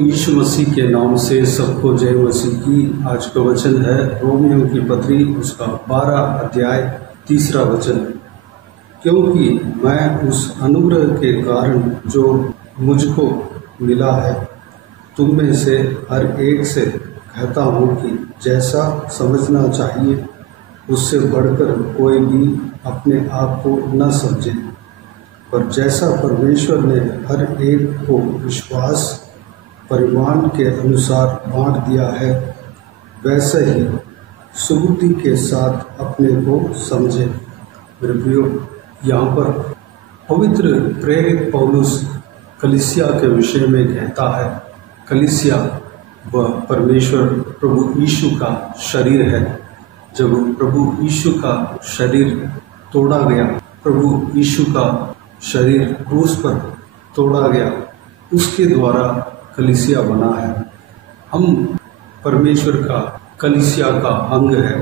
यीशु मसीह के नाम से सबको जय मसीह की। आज का वचन है रोमियो की पत्री उसका 12 अध्याय 3 वचन। क्योंकि मैं उस अनुग्रह के कारण जो मुझको मिला है तुम में से हर एक से कहता हूँ कि जैसा समझना चाहिए उससे बढ़कर कोई भी अपने आप को न समझे, पर जैसा परमेश्वर ने हर एक को विश्वास परिमाण के अनुसार बांट दिया है वैसे ही सुबुद्धि के साथ अपने को समझे। मेरे प्रियो, यहाँ पर पवित्र प्रेरित पौलुस कलीसिया के विषय में कहता है। कलीसिया वह परमेश्वर प्रभु यीशु का शरीर है। जब प्रभु यीशु का शरीर तोड़ा गया, प्रभु यीशु का शरीर क्रूस पर तोड़ा गया, उसके द्वारा कलीसिया बना है। हम परमेश्वर का कलीसिया का अंग है।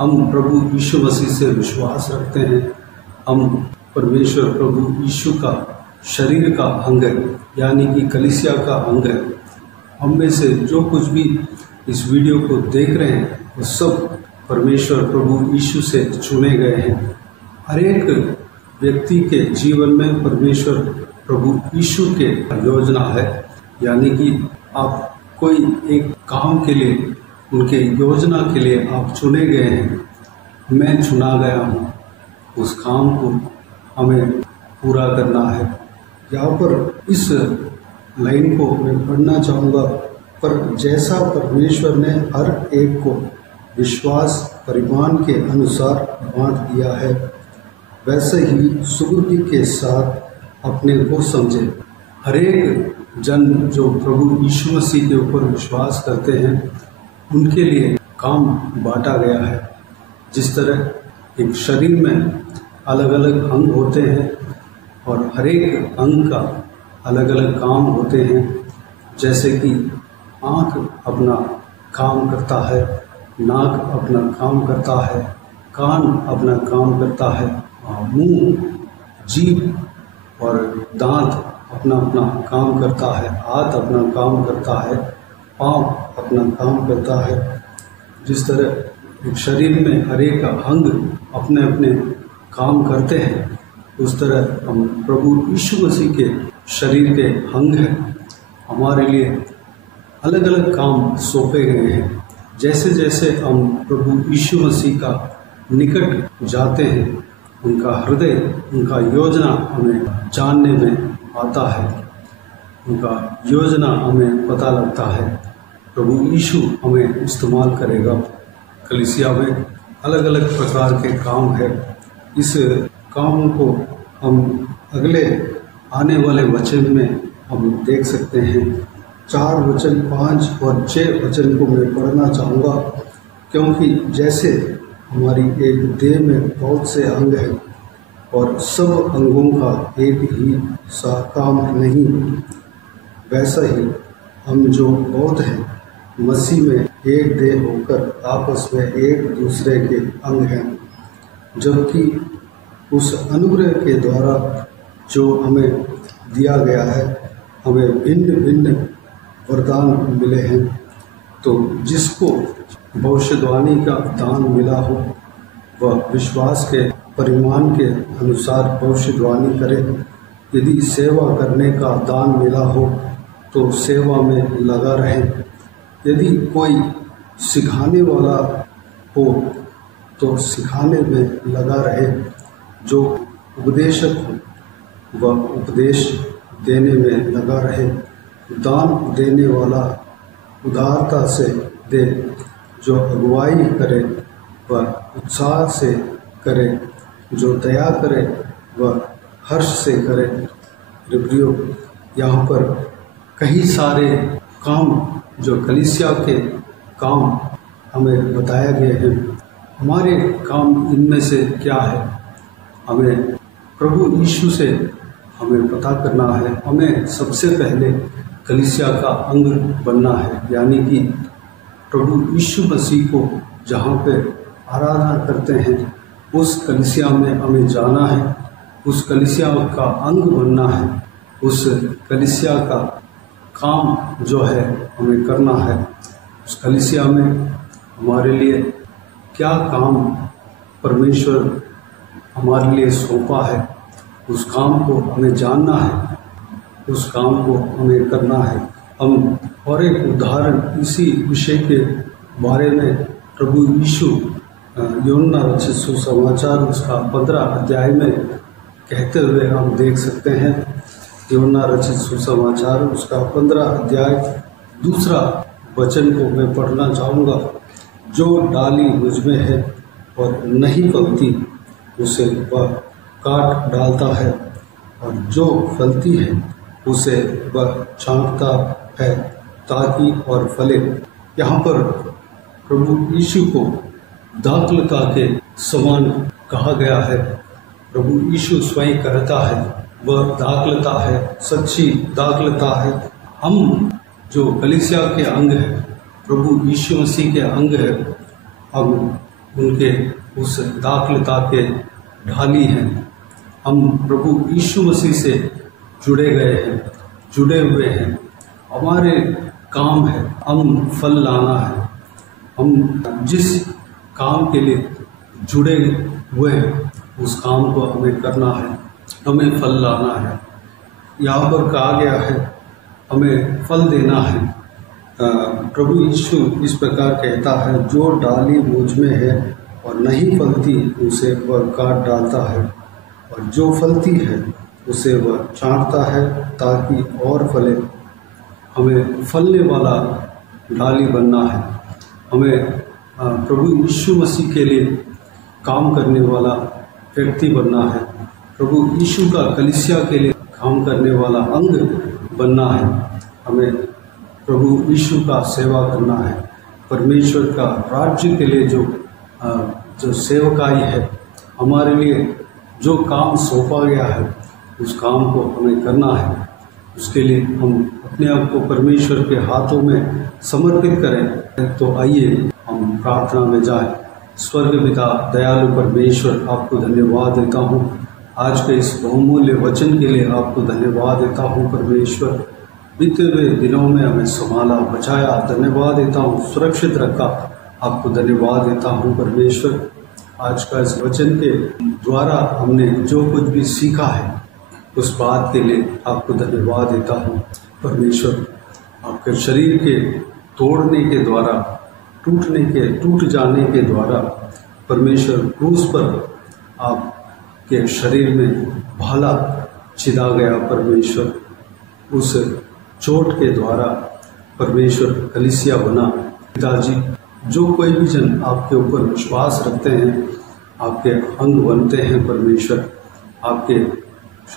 हम प्रभु यीशु मसीह से विश्वास रखते हैं। हम परमेश्वर प्रभु यीशु का शरीर का अंग है, यानी कि कलीसिया का अंग है। हम में से जो कुछ भी इस वीडियो को देख रहे हैं वो सब परमेश्वर प्रभु यीशु से चुने गए हैं। हर एक व्यक्ति के जीवन में परमेश्वर प्रभु यीशु के योजना है, यानी कि आप कोई एक काम के लिए, उनके योजना के लिए आप चुने गए हैं। मैं चुना गया हूँ, उस काम को हमें पूरा करना है। यहाँ पर इस लाइन को मैं पढ़ना चाहूँगा। पर जैसा परमेश्वर ने हर एक को विश्वास परिमाण के अनुसार बांट दिया है वैसे ही सुबुद्धि के साथ अपने को समझे। हर एक जन जो प्रभु यीशु मसीह के ऊपर विश्वास करते हैं उनके लिए काम बांटा गया है। जिस तरह एक शरीर में अलग अलग अंग होते हैं और हर एक अंग का अलग अलग काम होते हैं, जैसे कि आँख अपना काम करता है, नाक अपना काम करता है, कान अपना काम करता है, मुंह, जीभ और दांत अपना अपना काम करता है, हाथ अपना काम करता है, पाँव अपना काम करता है। जिस तरह एक शरीर में हर एक अंग अपने अपने काम करते हैं, उस तरह हम प्रभु यीशु मसीह के शरीर के अंग हैं। हमारे लिए अलग अलग काम सौंपे गए हैं। जैसे जैसे हम प्रभु यीशु मसीह का निकट जाते हैं, उनका हृदय, उनका योजना हमें जानने में आता है, उनका योजना हमें पता लगता है। प्रभु यीशु हमें इस्तेमाल करेगा। कलीसिया में अलग अलग प्रकार के काम है। इस काम को हम अगले आने वाले वचन में हम देख सकते हैं। 4 वचन, 5 और 6 वचन को मैं पढ़ना चाहूँगा। क्योंकि जैसे हमारी एक देह में बहुत से अंग हैं और सब अंगों का एक ही सा काम नहीं, वैसा ही हम जो बहुत हैं मसीह में एक देह होकर आपस में एक दूसरे के अंग हैं। जबकि उस अनुग्रह के द्वारा जो हमें दिया गया है, हमें भिन्न भिन्न वरदान मिले हैं। तो जिसको भविष्यवाणी का दान मिला हो वह विश्वास के परिमाण के अनुसार भविष्यवाणी करे। यदि सेवा करने का दान मिला हो तो सेवा में लगा रहे। यदि कोई सिखाने वाला हो तो सिखाने में लगा रहे। जो उपदेशक हो वह उपदेश देने में लगा रहे। दान देने वाला उदारता से दे। जो अगुवाई करे वह उत्साह से करे। जो दया करे वह हर्ष से करे। प्रियो, यहाँ पर कई सारे काम जो कलीसिया के काम हमें बताया गए हैं। हमारे काम इनमें से क्या है? हमें प्रभु यीशु से हमें पता करना है। हमें सबसे पहले कलीसिया का अंग बनना है, यानी कि प्रभु यीशु मसीह को जहाँ पे आराधना करते हैं उस कलीसिया में हमें जाना है। उस कलीसिया का अंग बनना है। उस कलीसिया का काम जो है हमें करना है, उस कलीसिया में हमारे लिए क्या काम परमेश्वर हमारे लिए सौंपा है, उस काम को हमें जानना है, उस काम को हमें करना है। हम और एक उदाहरण इसी विषय के बारे में प्रभु यीशु यूहन्ना रचित सुसमाचार उसका 15 अध्याय में कहते हुए हम देख सकते हैं। यूहन्ना रचित सुसमाचार उसका 15 अध्याय 2 वचन को मैं पढ़ना चाहूँगा। जो डाली मुझ में है और नहीं फलती उसे वह काट डालता है, और जो फलती है उसे वह छांटता है ताकि और फले। यहाँ पर प्रभु यीशु को दाखलता के समान कहा गया है। प्रभु यीशु स्वयं कहता है वह दाखलता है, सच्ची दाखलता है। हम जो कलीसिया के अंग है, प्रभु यीशु मसीह के अंग है, हम उनके उस दाखलता के ढाली हैं। हम प्रभु यीशु मसीह से जुड़े गए हैं, जुड़े हुए हैं। हमारे काम है हम फल लाना है। हम जिस काम के लिए जुड़े हुए हैं उस काम को हमें करना है, हमें फल लाना है। यहाँ पर कहा गया है हमें फल देना है। प्रभु यीशु इस प्रकार कहता है, जो डाली मुझ में है और नहीं फलती उसे वह काट डालता है, और जो फलती है उसे वह छांटता है ताकि और फले। हमें फलने वाला डाली बनना है। हमें प्रभु यीशु मसीह के लिए काम करने वाला व्यक्ति बनना है। प्रभु यीशु का कलीसिया के लिए काम करने वाला अंग बनना है। हमें प्रभु यीशु का सेवा करना है। परमेश्वर का राज्य के लिए जो सेवकाई है, हमारे लिए जो काम सौंपा गया है उस काम को हमें करना है। उसके लिए हम अपने आप को परमेश्वर के हाथों में समर्पित करें। तो आइए हम प्रार्थना में जाएं। स्वर्ग पिता दयालु परमेश्वर, आपको धन्यवाद देता हूँ आज के इस बहुमूल्य वचन के लिए। आपको धन्यवाद देता हूँ परमेश्वर, बीते हुए दिनों में हमें संभाला, बचाया। धन्यवाद देता हूँ, सुरक्षित रखा। आपको धन्यवाद देता हूँ परमेश्वर। आज का इस वचन के द्वारा हमने जो कुछ भी सीखा है उस बात के लिए आपको धन्यवाद देता हूँ परमेश्वर। आपके शरीर के तोड़ने के द्वारा, टूट जाने के द्वारा परमेश्वर क्रूस पर आपके शरीर में भाला छिदा गया परमेश्वर। उस चोट के द्वारा परमेश्वर कलीसिया बना। पिताजी, जो कोई भी जन आपके ऊपर विश्वास रखते हैं, आपके अंग बनते हैं परमेश्वर, आपके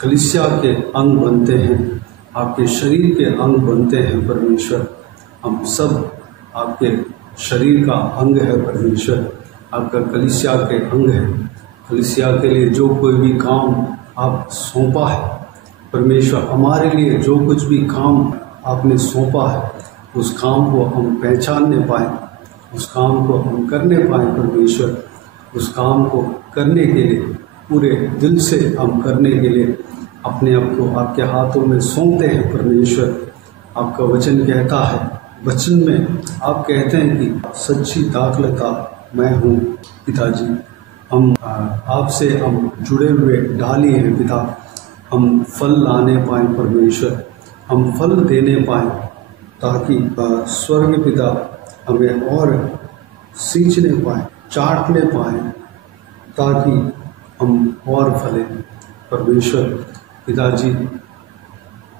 कलीसिया के अंग बनते हैं, आपके शरीर के अंग बनते हैं परमेश्वर। हम सब आपके शरीर का अंग है परमेश्वर, आपका कलीसिया के अंग है। कलीसिया के लिए जो कोई भी काम आप सौंपा है परमेश्वर, हमारे लिए जो कुछ भी काम आपने सौंपा है उस काम को हम पहचानने पाएँ, उस काम को हम करने पाएँ परमेश्वर। उस काम को करने के लिए पूरे दिल से हम करने के लिए अपने आप को आपके हाथों में सौंपते हैं परमेश्वर। आपका वचन कहता है, वचन में आप कहते हैं कि सच्ची दाखलता मैं हूँ। पिताजी, हम आपसे हम जुड़े हुए डाली हैं पिता। हम फल लाने पाएँ परमेश्वर, हम फल देने पाएँ, ताकि स्वर्ग पिता हमें और सींचने पाएँ, चाटने पाएँ, ताकि हम और फलें परमेश्वर। पिताजी,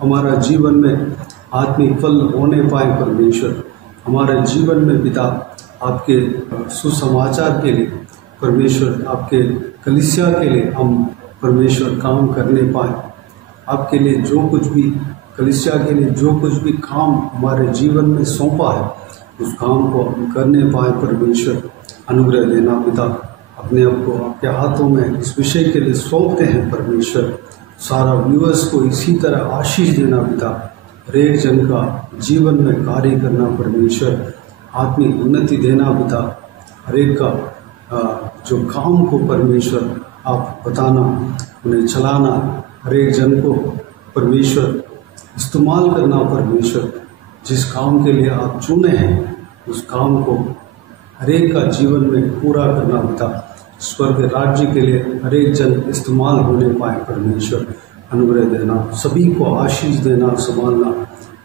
हमारा जीवन में आत्मिक फल होने पाए परमेश्वर। हमारे जीवन में पिता आपके सुसमाचार के लिए परमेश्वर, आपके कलीसिया के लिए हम परमेश्वर काम करने पाए। आपके लिए जो कुछ भी, कलीसिया के लिए जो कुछ भी काम हमारे जीवन में सौंपा है उस काम को हम करने पाए परमेश्वर। अनुग्रह देना पिता। अपने आप को आपके हाथों में इस विषय के लिए सौंपते हैं परमेश्वर। सारा व्यूअर्स को इसी तरह आशीष देना पिता। हर एक जन का जीवन में कार्य करना परमेश्वर। आत्मिक उन्नति देना पिता। हर एक का जो काम को परमेश्वर आप बताना, उन्हें चलाना। हर एक जन को परमेश्वर इस्तेमाल करना परमेश्वर, जिस काम के लिए आप चुने हैं उस काम को हर एक का जीवन में पूरा करना पिता। स्वर्ग राज्य के लिए हर एक जन इस्तेमाल होने पाए परमेश्वर, अनुग्रह देना, सभी को आशीष देना, संभालना।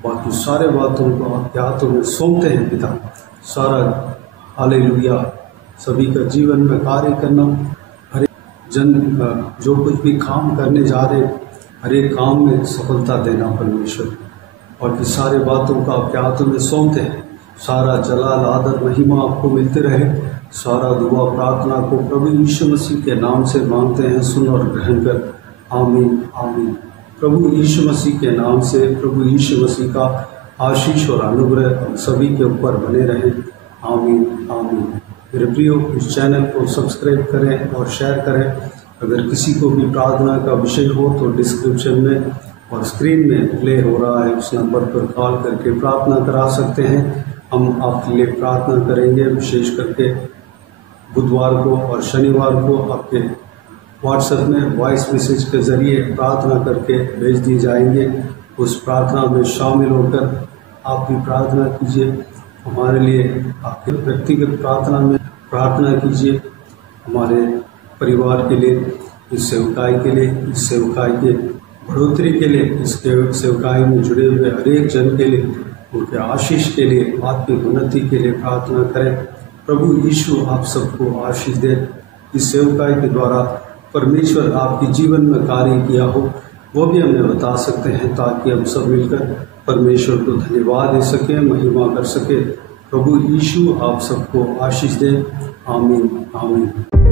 बाकी सारे बातों को आपके हाथों में सौंपते हैं पिता। सारा हालेलुया सभी का जीवन में कार्य करना, हर एक जन का जो कुछ भी काम करने जा रहे हर एक काम में सफलता देना परमेश्वर। और कि सारे बातों का आपके हाथों में सौंपते हैं। सारा जलाल आदर महिमा आपको मिलते रहे। सारा दुआ प्रार्थना को प्रभु यीशु मसीह के नाम से मांगते हैं, सुन और ग्रहण कर। आमीन आमीन। प्रभु यीशु मसीह के नाम से प्रभु यीशु मसीह का आशीष और अनुग्रह हम सभी के ऊपर बने रहे। आमीन आमीन। मेरे प्रियो, इस चैनल को सब्सक्राइब करें और शेयर करें। अगर किसी को भी प्रार्थना का विषय हो तो डिस्क्रिप्शन में और स्क्रीन में प्ले हो रहा है उस नंबर पर कॉल करके प्रार्थना करा सकते हैं। हम आपके लिए प्रार्थना करेंगे। विशेष करके बुधवार को और शनिवार को आपके व्हाट्सएप में वॉइस मैसेज के ज़रिए प्रार्थना करके भेज दी जाएंगे। उस प्रार्थना में शामिल होकर आप भी प्रार्थना कीजिए हमारे लिए। आपके व्यक्तिगत प्रार्थना में प्रार्थना कीजिए हमारे परिवार के लिए, इस सेवकाई के लिए, इस सेवकाई के बढ़ोतरी के लिए, इस सेवकाई में जुड़े हुए हर एक जन के लिए, उनके आशीष के लिए, आत्मिक उन्नति के लिए प्रार्थना करें। प्रभु यीशु आप सबको आशीष दे। इस सेवकाई के द्वारा परमेश्वर आपके जीवन में कार्य किया हो वो भी हमें बता सकते हैं, ताकि हम सब मिलकर परमेश्वर को धन्यवाद दे सकें, महिमा कर सके। प्रभु यीशु आप सबको आशीष दे। आमीन आमीन।